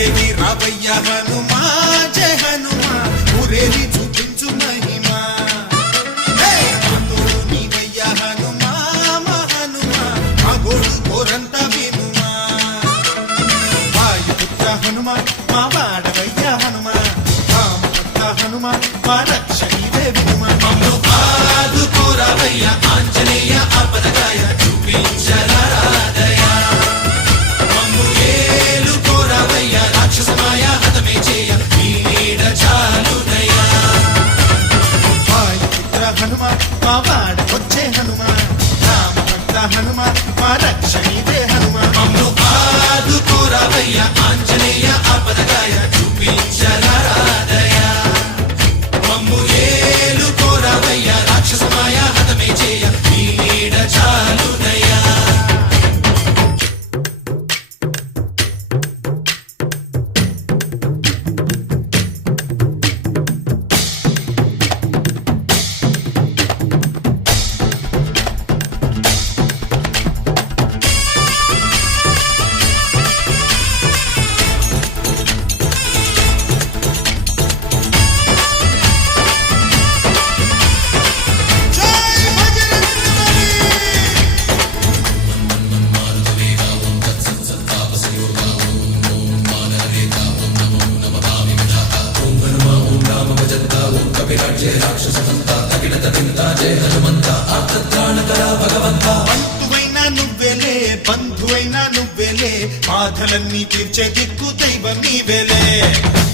ఊరేగి రావయ్య హనుమా జయ హనుమా ఊరేగి చూపించు మహిమా నీవయ్య హనుమా మా హనుమా మా గోడు కోరంత వినుమా వాయుపుత్ర హనుమా మా వాడవయ్య హనుమా రామపుత్ర హనుమా మా రక్షణీవే వినుమా మమ్ము ఆదుకోరావయ్య ఆంజనేయ ఆపదగాయ చూపించరాదయ మమ్ము ఏలుకోరావయ్య రాక్షసమాయ హతమే చేయ నీ నీడ చాలుదయ వాయుపుత్ర హనుమా మా వాడవచ్చే హనుమా రామభక్త హనుమా మా రక్షణీవే హనుమా మమ్ము ఆదుకోరావయ్య ఆంజనేయ ఆపదగాయ చూపించరాదయ మమ్ము ఏలుకోరావయ్య రాక్షసమాయ హతమే చేయ నీ నీడ చాలుదయ బంధువైనా నువ్వేలే బంధువైనా నువ్వేలే బాధలన్నీ తీర్చే దిక్కు దైవం నీవేలే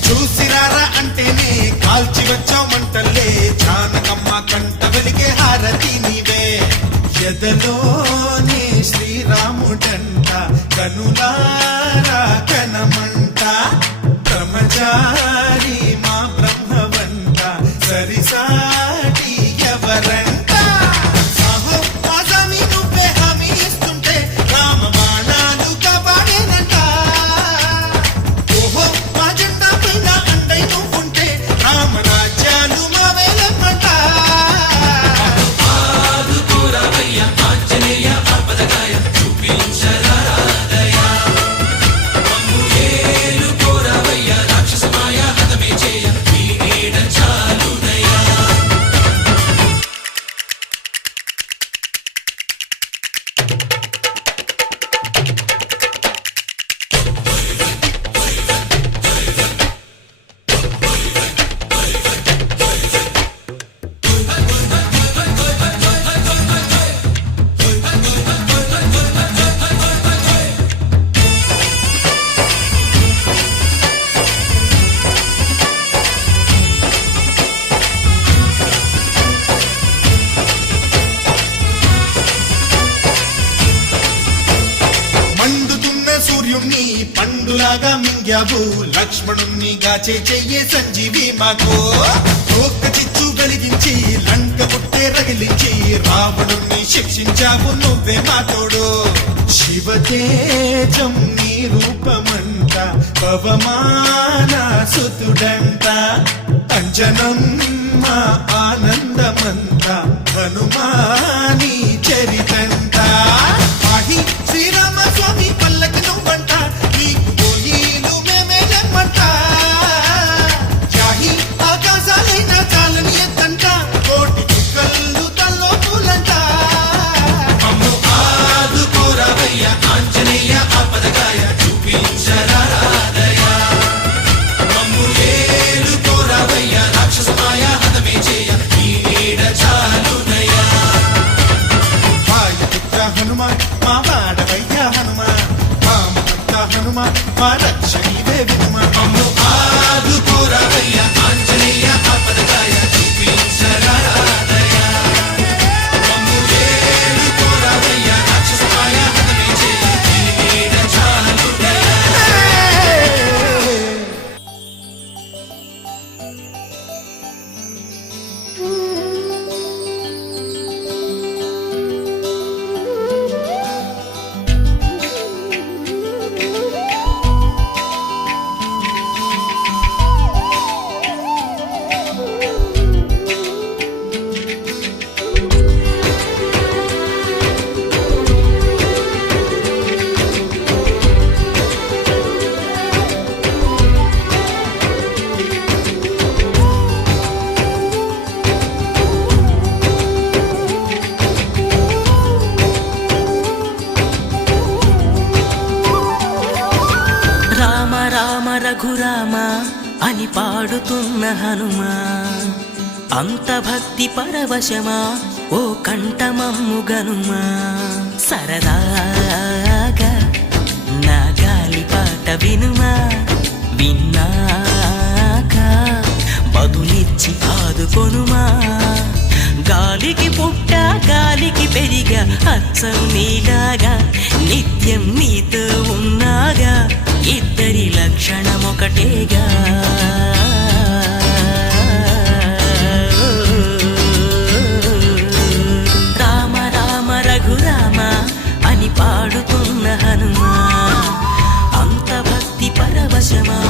చూసిరారా అంటేనే కాల్చి వచ్చామంటలే జానకమ్మ కంట వెలిగే హారతి నీవే ఎదలోనే శ్రీరాముడంట కనులారా కనమంట బ్రహ్మచారి మా బ్రహ్మవంట సరిసాటి ఎవరంట సాహో ఆజామి నువ్వే హామీ ఇస్తుంటే రామ బాణాలు కాపాడేనంట ఓహో మా జెండా పైన అండై నువ్వుంటే రామరాజ్యాలు మా వేలమ్మంట ఆదుకోరావయ్య ఆంజనేయ ఆపదగాయ చూపించరాదయ మమ్ము ఏలుకోరావయ్య రాక్షసమాయ హతమే చేయ నీ నీడ చాలుదయ మండుతున్న సూర్యుణ్ణి పండులాగా మింగావు లక్ష్మణుణ్ణి గాచే చెయ్యే సంజీవి మాకు ఒక్క చిచ్చు వెలిగించి లంక పుట్టే రగిలించి రావణుణ్ణి శిక్షించావు నువ్వే మా తోడు శివతేజం నీ రూపమంట పవమాన సుతుడంట అంజనం మా ఆనందమంత హనుమాని చరితంట ఆహి శ్రీరామ స్వామి పల్లకి నువ్వంట నీకు పోయిలు మేమే జన్మంట యాహి ఆకాశాలైన చాలని ఎత్తంట కోటి చుక్కలు తల్లో పూలంట మమ్ము ఆదుకోరావయ్య ఆంజనేయ ఆపదగాయ చూపించరాదయ మమ్ము ఏలుకోరావయ్య రాక్షసమాయ హతమే చేయ నీ నీడ చాలుదయ వాయుపుత్ర హనుమా మా వాడవయ్య హనుమా రామభక్త హనుమా మా రక్షణీవే వినుమా మమ్ము ఆదుకోరావయ్య ఆంజనేయ ఆపదగాయ చూపించరాదయ మమ్ము ఏలుకోరావయ్య రాక్షసమాయ హతమే చేయ నీ నీడ చాలుదయ రామ రఘురామ అని పాడుతున్న హనుమా, అంత భక్తి పరవశమా ఓ కంఠమమ్ము గనుమా. సరదాగా నా గాలి పాట వినుమా, విన్నాక బదులిచ్చి ఆదుకొనుమా. గాలికి పుట్ట గాలికి పెరిగా అచ్చం నీలాగా, నిత్యం నీతో ఉన్నాగా, ఇద్దరి లక్షణమొకటేగా. రామ రామ రఘురామ అని పాడుతున్న హనుమా, అంత భక్తి పరవశమా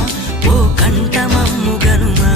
ఓ కంఠమమ్ము గనుమా.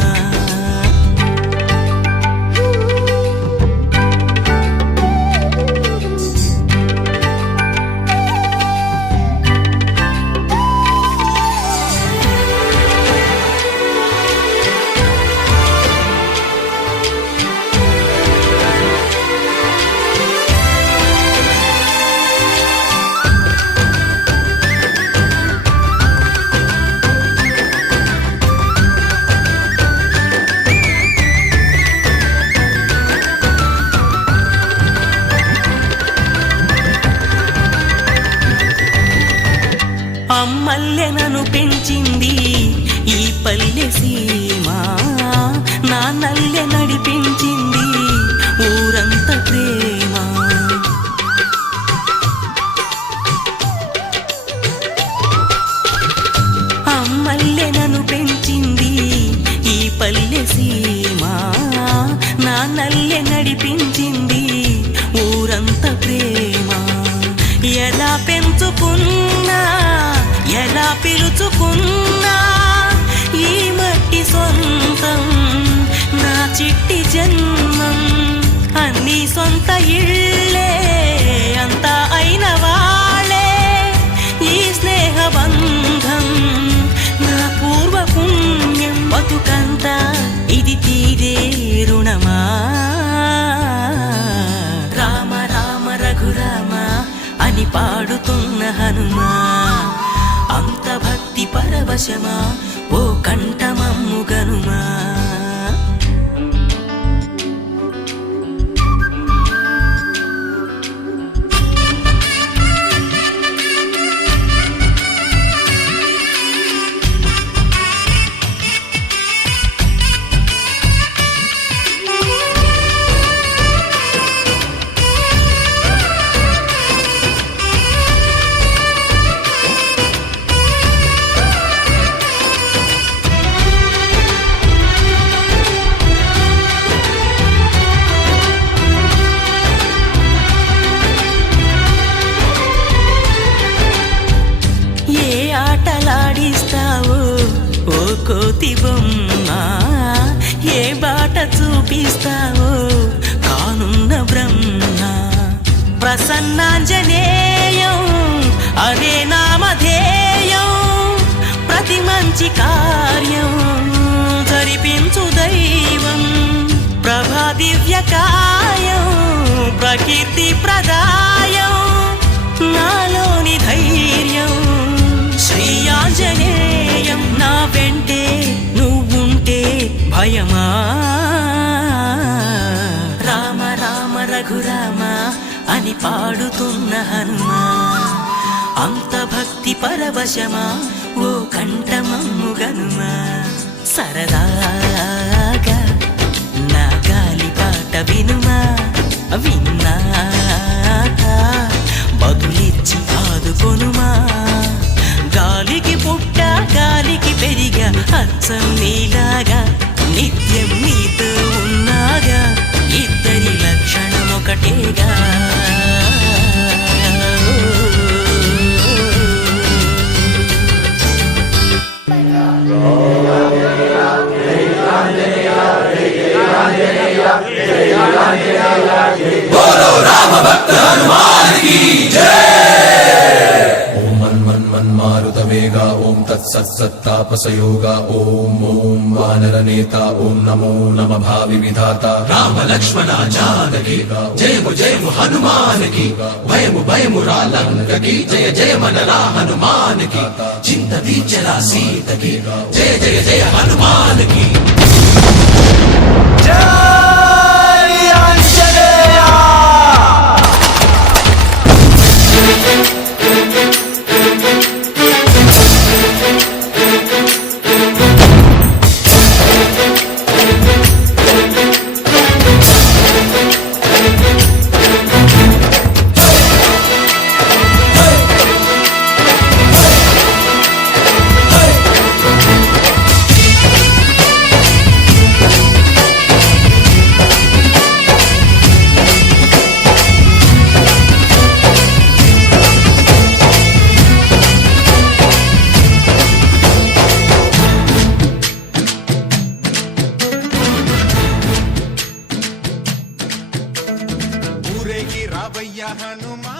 అమ్మల్లె నన్ను పెంచింది ఈ పల్లె సీమ, నా నల్లె నడిపించింది ఊరంత ప్రేమ. అమ్మల్లె నన్ను పెంచింది ఈ పల్లె సీమ, నా నల్లె నడిపించింది ఊరంత ప్రేమ. ఎలా పెంచుకున్నా ఎలా పిలుచుకున్నా ఈ మట్టి సొంతం నా చిట్టి జన్మం. అన్ని సొంత ఇళ్ళే అంతా అయిన వాళ్ళే ఈ స్నేహ బంధం నా పూర్వ పుణ్యం. బతుకంతా ఇది తీరే రుణమా. రామ రామ రఘురామ అని పాడుతున్న హనుమా, అంత భక్తి పరవశమా ఓ కంఠమమ్ము గనుమా. ఓ కోతి బొమ్మ, ఏ బాట చూపిస్తావో కానున్న బ్రహ్మ. ప్రసన్నాంజనేయం అదే నామధేయం, ప్రతి మంచి కార్యం జరిపించు దైవం. ప్రభా దివ్యకాయం ప్రకీర్తి ప్రదాయం, నాలోని ధైర్యం శ్రీ ఆంజనేయం. నా వెంటే నువ్వుంటే భయమా. రామ రామ రఘురామ అని పాడుతున్న హనుమా, అంత భక్తి పరవశమా ఓ కంఠమమ్ము గనుమా. సరదాగా నా గాలి పాట వినుమా, విన్నాక బదులిచ్చి ఆదుకొనుమా. గాలికి పుట్ట గాలికి పెరిగా అచ్చం నీలాగా, నిత్యం నీతో ఉన్నాగా, ఇద్దరి లక్షణమొకటేగా. बोलो राम भक्त हनुमान की जय। ओम मन मन मन मारुत वेगा ओम तत्सत् సత్తాపసయోగ ఓం ఓం వానరనేత ఓం నమో నమ భావి విధాత రామ లక్ష్మణ జానకి జయము జయము హనుమానికి భయము భయము రాలంకకి జయ జయ మనరా హనుమానికి చింత తీర్చరా సీతకి జయ జయ జయ హనుమానికి ఊరేగి రావయ్య హనుమా